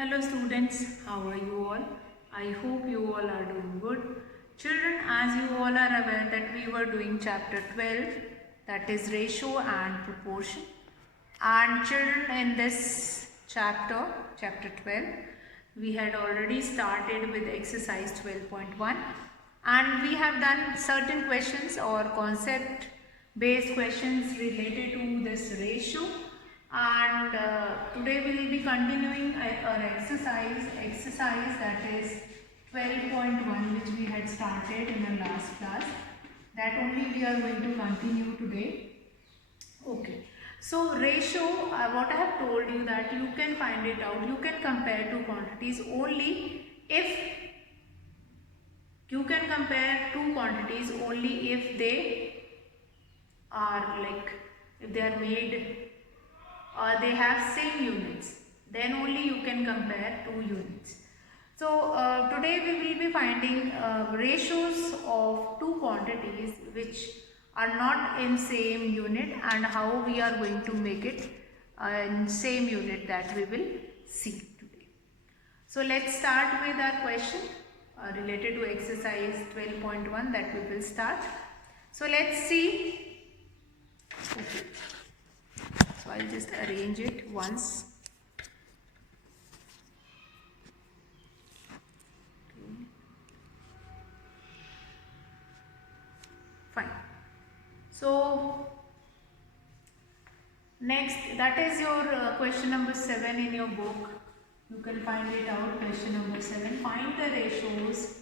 Hello students, how are you all? I hope you all are doing good. Children, as you all are aware that we were doing chapter 12, that is ratio and proportion. And children, in this chapter 12, we had already started with exercise 12.1 and we have done certain questions or concept based questions related to this ratio, and today we will be continuing our exercise that is 12.1, which we had started in the last class. That only we are going to continue today. Okay, so ratio, what I have told you that you can find it out, you can compare two quantities only if they are if they are made or they have same units, then only you can compare two units. So today we will be finding ratios of two quantities which are not in same unit and how we are going to make it in same unit, that we will see today. So let's start with our question related to exercise 12.1 that we will start. So let's see. Okay. So I'll just arrange it once. Okay. Fine. So next, that is your question number 7 in your book. You can find it out. Question number 7. Find the ratios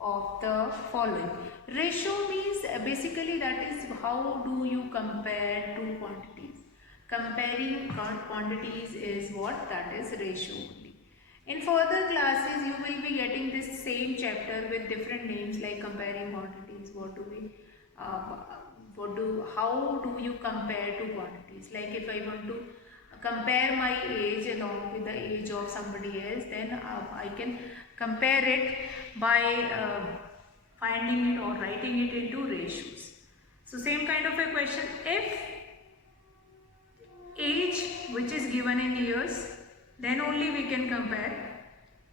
of the following. Ratio means basically that is how do you compare two quantities. Comparing quantities is what? That is ratio only. In further classes, you will be getting this same chapter with different names like comparing quantities. How do you compare two quantities? Like if I want to compare my age along with the age of somebody else, then I can compare it by finding it or writing it into ratios. So same kind of a question. If age which is given in years, then only we can compare.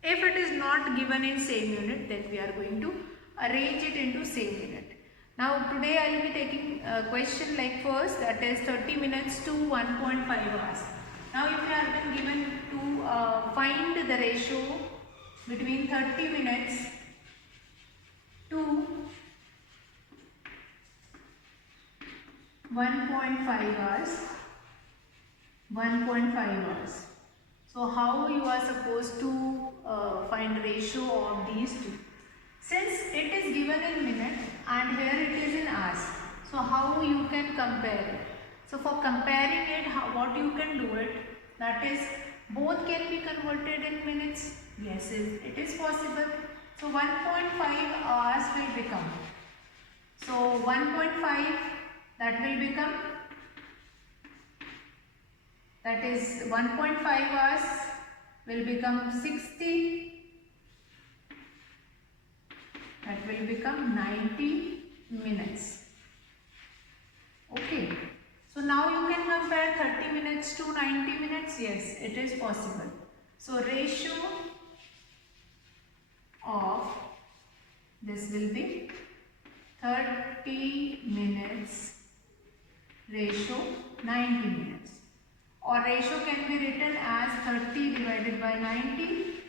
If it is not given in same unit, then we are going to arrange it into same unit. Now today I will be taking a question like first, that is 30 minutes to 1.5 hours. Now if you have been given to find the ratio between 30 minutes to 1.5 hours. 1.5 hours. So how you are supposed to find ratio of these two? Since it is given in minute and here it is in hours, so how you can compare it? So for comparing it, what you can do it, that is both can be converted in minutes. Yes, it is possible. So 1.5 hours will become. So 1.5 that will become, that is 1.5 hours will become 60. That will become 90 minutes. Okay. So now you can compare 30 minutes to 90 minutes. Yes, it is possible. So ratio of this will be 30 minutes ratio 90 minutes. Or ratio can be written as 30 divided by 90.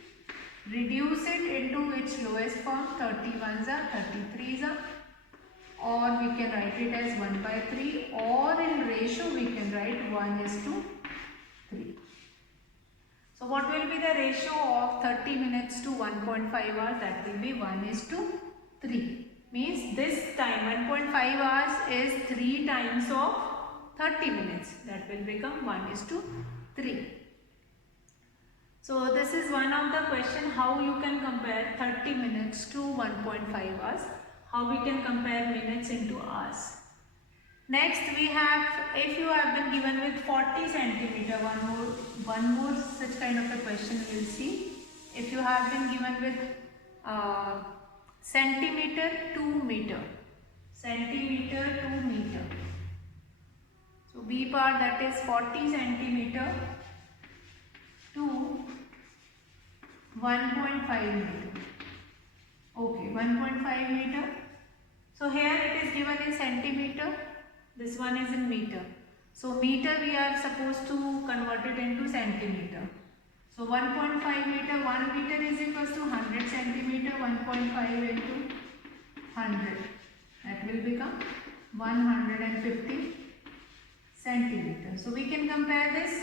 Reduce it into its lowest form, 31s are 33s are, or we can write it as 1 by 3, or in ratio we can write 1:3. So what will be the ratio of 30 minutes to 1.5 hours? That will be 1:3. Means this time 1.5 hours is 3 times of 30 minutes. That will become 1:3. So this is one of the question, how you can compare 30 minutes to 1.5 hours, how we can compare minutes into hours. Next we have, if you have been given with 40 centimeter, one more such kind of a question we will see. If you have been given with centimeter to meter, centimeter to meter. So B part, that is 40 centimeter to 1.5 meter. Okay, 1.5 meter. So here it is given in centimeter. This one is in meter. So meter we are supposed to convert it into centimeter. So 1.5 meter, 1 meter is equals to 100 centimeter, 1.5 into 100. That will become 150 centimeter. So we can compare this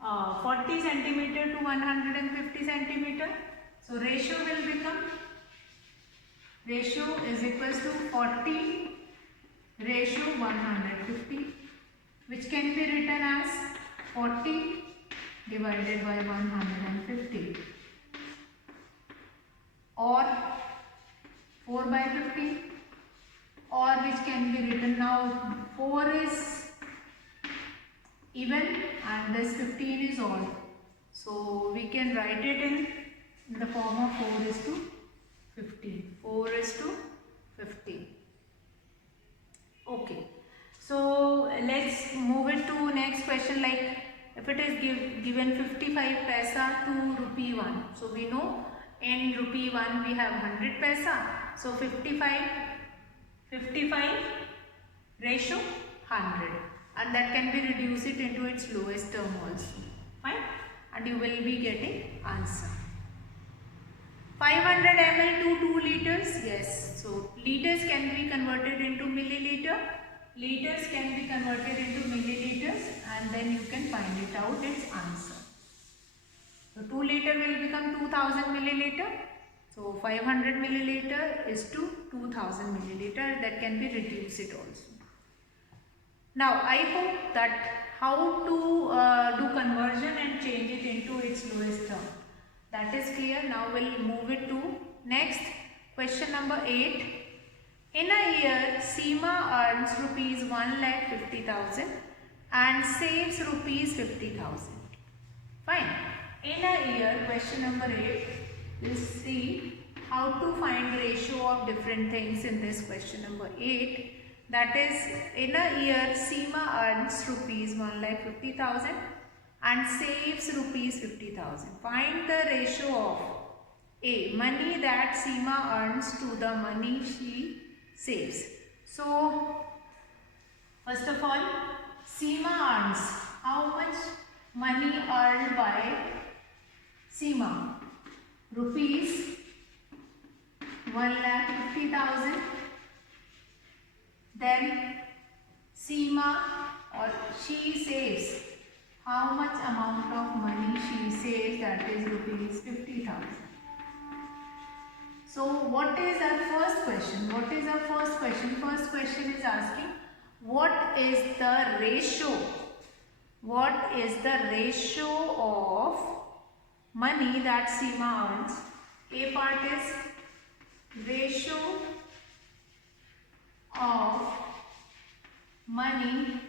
40 centimeter to 150 centimeter. So ratio will become, ratio is equals to 40 ratio 150, which can be written as 40 divided by 150, or 4 by 50, or which can be written, now 4 is even and this 15 is odd. So we can write it in the form of 4 is to 15. 4 is to 15. Okay. So let's move it to next question. Like if it is given 55 paisa to rupee 1. So we know in rupee 1 we have 100 paisa. So 55 ratio 100. And that can be reduced it into its lowest term also. Fine. And you will be getting answer. 500 ml to 2 liters. Yes. So liters can be converted into milliliter. Liters can be converted into milliliters, and then you can find it out its answer. So 2 liter will become 2000 milliliter. So 500 milliliter is to 2000 milliliter. That can be reduced it also. Now I hope that how to do conversion and change it into its lowest term. That is clear. Now we'll move it to next question number 8. In a year, Seema earns rupees 1,50,000 and saves rupees 50,000. Fine. In a year, question number 8. We'll see how to find the ratio of different things in this question number 8. That is, in a year, Seema earns rupees 1,50,000 and saves rupees 50,000. Find the ratio of A. Money that Seema earns to the money she saves. So, first of all, Seema earns. How much money earned by Seema? Rupees 1,50,000. Then Seema or she saves. How much amount of money she saves? That is rupees 50,000. So what is our first question? What is our first question? First question is asking what is the ratio? What is the ratio of money that Seema earns? A part is ratio of money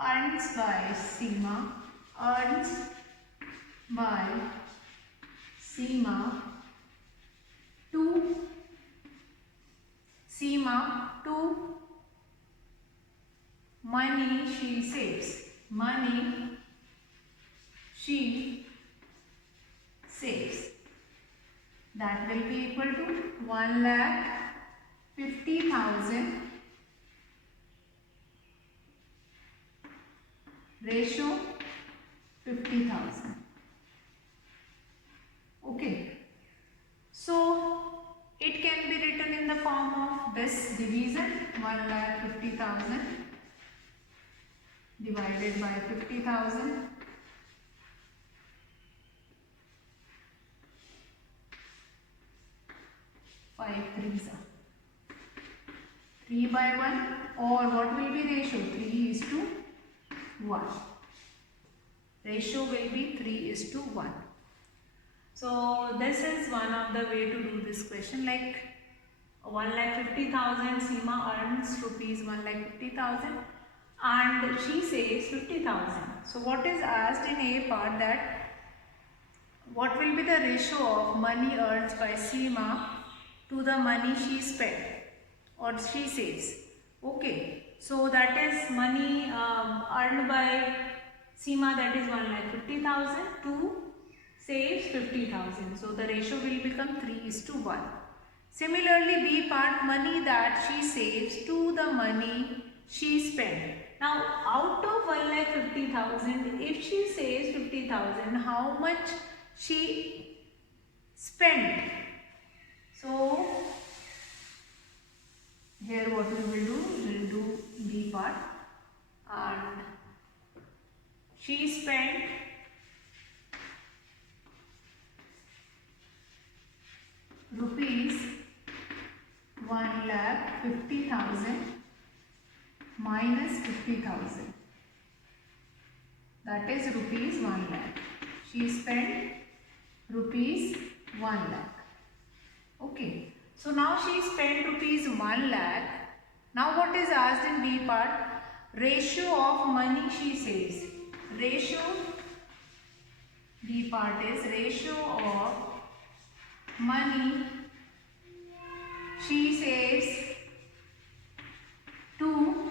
earns by Seema, to money she saves. Money she saves. That will be equal to 1,50,000 ratio 50,000. Okay. So it can be written in the form of this division, 1,50,000 divided by 50,000. Five threes are 3 by 1, or what will be ratio? 3 is to 1. Ratio will be 3 is to 1. So this is one of the way to do this question. Like 1,50,000, Seema earns rupees 1,50,000 and she saves 50,000. So what is asked in A part, that what will be the ratio of money earned by Seema to the money she spent or she saves. Okay, so that is money earned by Seema, that is 1,50,000, to saves 50,000. So the ratio will become 3:1. Similarly, B part, money that she saves to the money she spent. Now, out of 1,50,000, if she saves 50,000, how much she spent? So, here what we will do B part, and she spent rupees 1,50,000 minus 50,000, that is rupees 1 lakh. She spent rupees 1 lakh. Okay. So now she spent rupees 1 lakh. Now what is asked in B part? Ratio of money she saves. Ratio, B part is ratio of money she saves to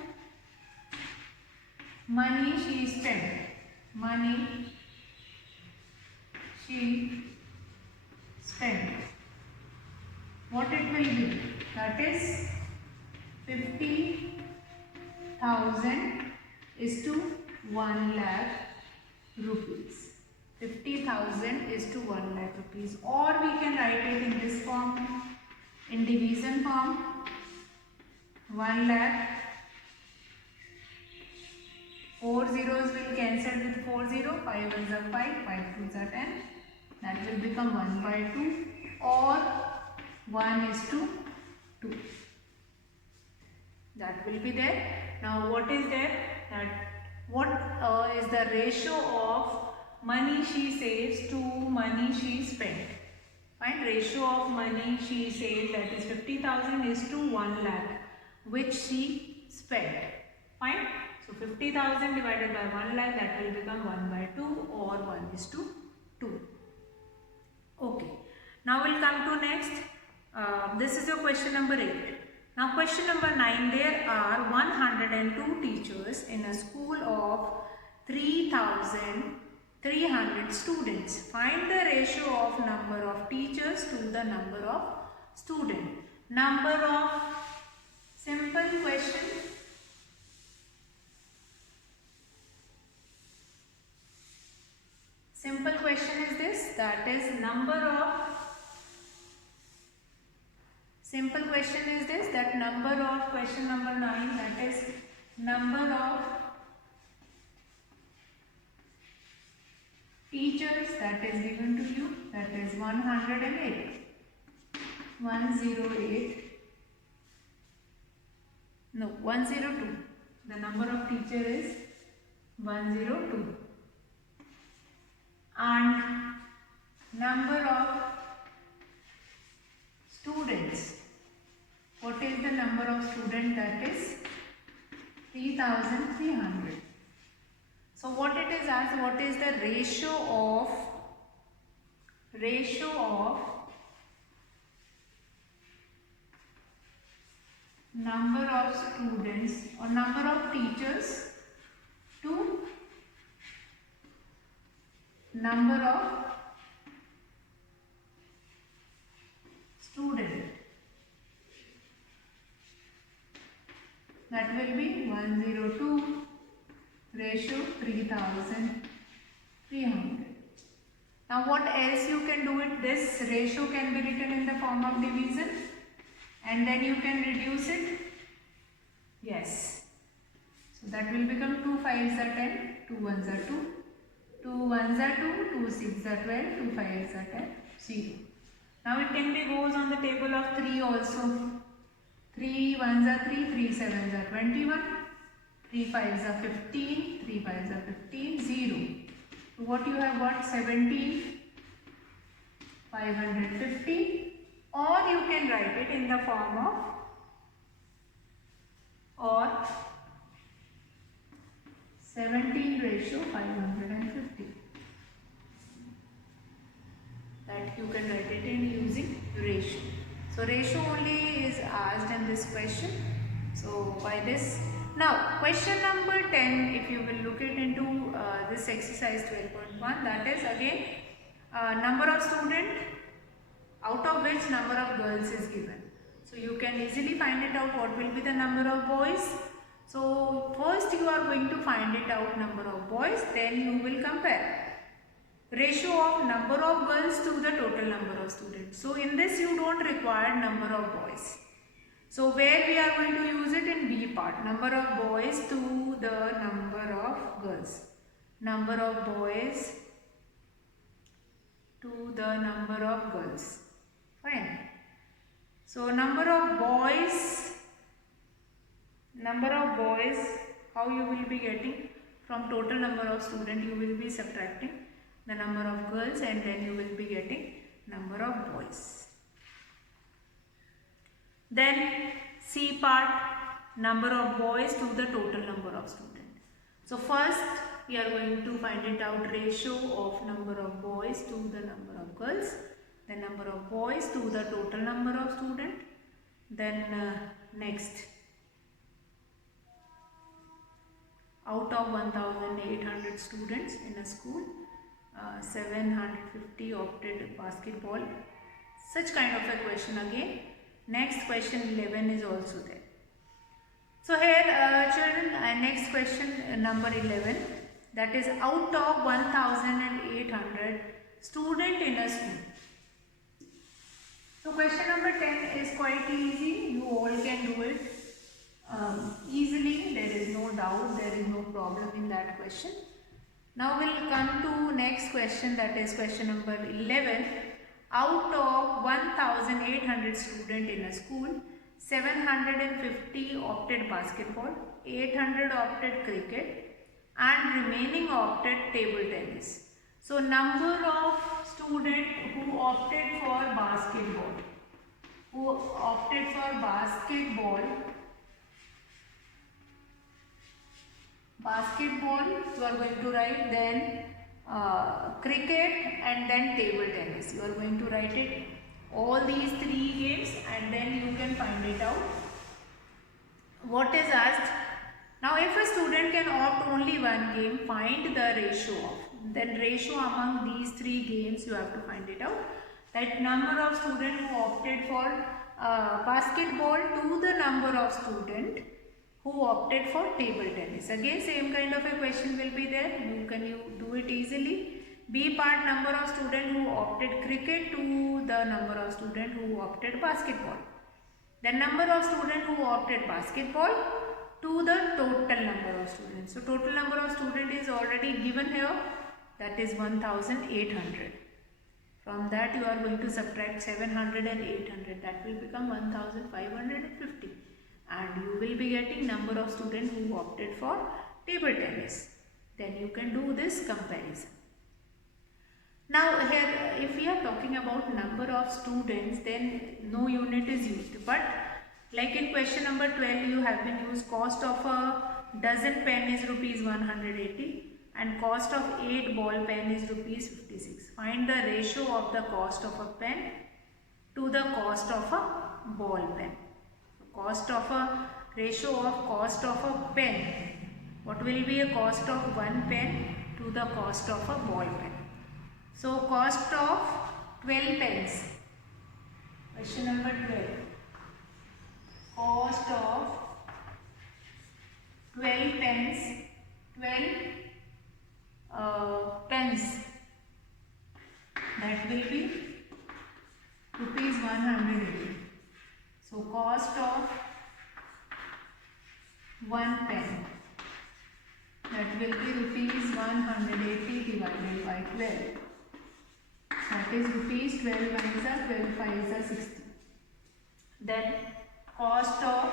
money she spent. Money she spent. What it will be? That is 50,000 is to 1 lakh rupees. 50,000 is to 1 lakh rupees, or we can write it in this form, in division form. 1 lakh, 4 zeros will cancel with 4 0, 5 ones are 5, 5 twos are 10, that will become 1 by 2, or 1:2. That will be there. Now what is there? That what is the ratio of money she saves to money she spent? Find ratio of money she saves, that is 50,000 is to 1 lakh which she spent. Fine. So 50,000 divided by 1 lakh, that will become 1 by 2 or 1:2. Okay. Now we'll come to next. This is your question number 8. Now question number 9, there are 102 teachers in a school of 3,300 students. Find the ratio of number of teachers to the number of students. Number of, simple question. Simple question is this, that is number of, simple question is this, that number of, question number 9, that is number of teachers that is given to you, that is 108. 108. No, 102. The number of teacher is 102. And number of students. What is the number of students? That is 3,300. So what it is asked, what is the ratio of number of students or number of teachers to number of student? That will be 102 ratio 3,300. Now what else you can do it? This ratio can be written in the form of division and then you can reduce it. Yes. So that will become 2 5s are 10, 2 1s are 2, 2 1s are 2, 2 6s are 12, 2 5s are 10, 0. Now it can be goes on the table of 3 also. 3 1s are 3, 3 7s are 21, 3 5s are 15, 3 5s are 15, 0. So what you have got? 17, 550, or you can write it in the form of or 17 ratio 550. That you can write it in using ratio. So ratio only is asked in this question. So by this, now question number 10, if you will look it into this exercise 12.1, that is again number of student out of which number of girls is given. So you can easily find it out what will be the number of boys. So first you are going to find it out number of boys, then you will compare ratio of number of girls to the total number of students. So in this you don't require number of boys. So where we are going to use it in B part, number of boys to the number of girls. Number of boys to the number of girls. Fine. So number of boys, how you will be getting? From total number of students you will be subtracting the number of girls and then you will be getting number of boys. Then C part, number of boys to the total number of students. So first we are going to find it out ratio of number of boys to the number of girls, the number of boys to the total number of students. Then next, out of 1800 students in a school, 750 opted basketball. Such kind of a question again. Next question 11 is also there. So here children, next question number 11, that is out of 1800 student in a school. So question number 10 is quite easy, you all can do it easily, there is no doubt, there is no problem in that question. Now we'll come to next question, that is question number 11. Out of 1800 students in a school, 750 opted basketball, 800 opted cricket and remaining opted table tennis. So number of students who opted for basketball, you are going to write, then cricket and then table tennis. You are going to write it all these three games and then you can find it out. What is asked? Now if a student can opt only one game, find the ratio of. Then ratio among these three games you have to find it out. That number of students who opted for basketball to the number of students who opted for table tennis. Again same kind of a question will be there. You do it easily. B part, number of students who opted cricket to the number of students who opted basketball. The number of students who opted basketball to the total number of students. So total number of students is already given here, that is 1800. From that you are going to subtract 700 and 800, that will become 1550. And you will be getting number of students who opted for table tennis. Then you can do this comparison. Now here if we are talking about number of students, then no unit is used, but like in question number 12 you have been used cost of a dozen pen is rupees 180 and cost of 8 ball pen is rupees 56. Find the ratio of the cost of a pen to the cost of a ball pen. Cost of a ratio of cost of a pen. What will be a cost of one pen to the cost of a ball pen? So cost of 12 pens. Question number 12. Cost of 12 pens. 12 pens. That will be rupees 180. So cost of one pen, that will be rupees 180 divided by 12. That is rupees 12 1s are 12 5s are 60. Then cost of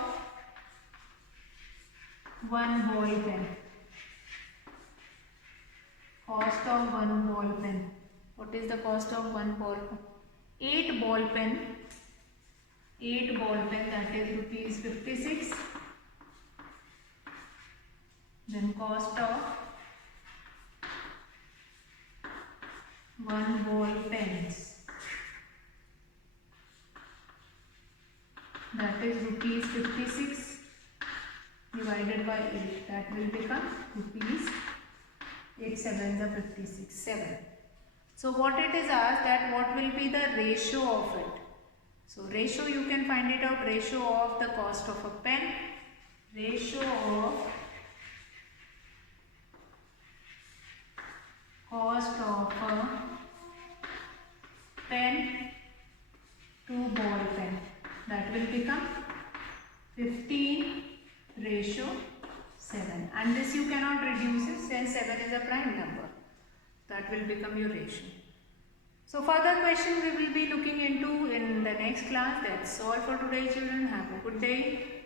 one ball pen. Cost of one ball pen. What is the cost of one ball pen? 8 ball pen. 8 ball pen, that is rupees 56. Then cost of one ball pens, that is rupees 56 divided by 8, that will become rupees 8 7s are 56, 7. So what it is asked that what will be the ratio of it. So ratio, you can find it out, ratio of the cost of a pen, ratio of cost of a pen to ball pen, that will become 15 ratio 7, and this you cannot reduce it since 7 is a prime number. That will become your ratio. So further question we will be looking into in the next class. That's all for today, children. Have a good day.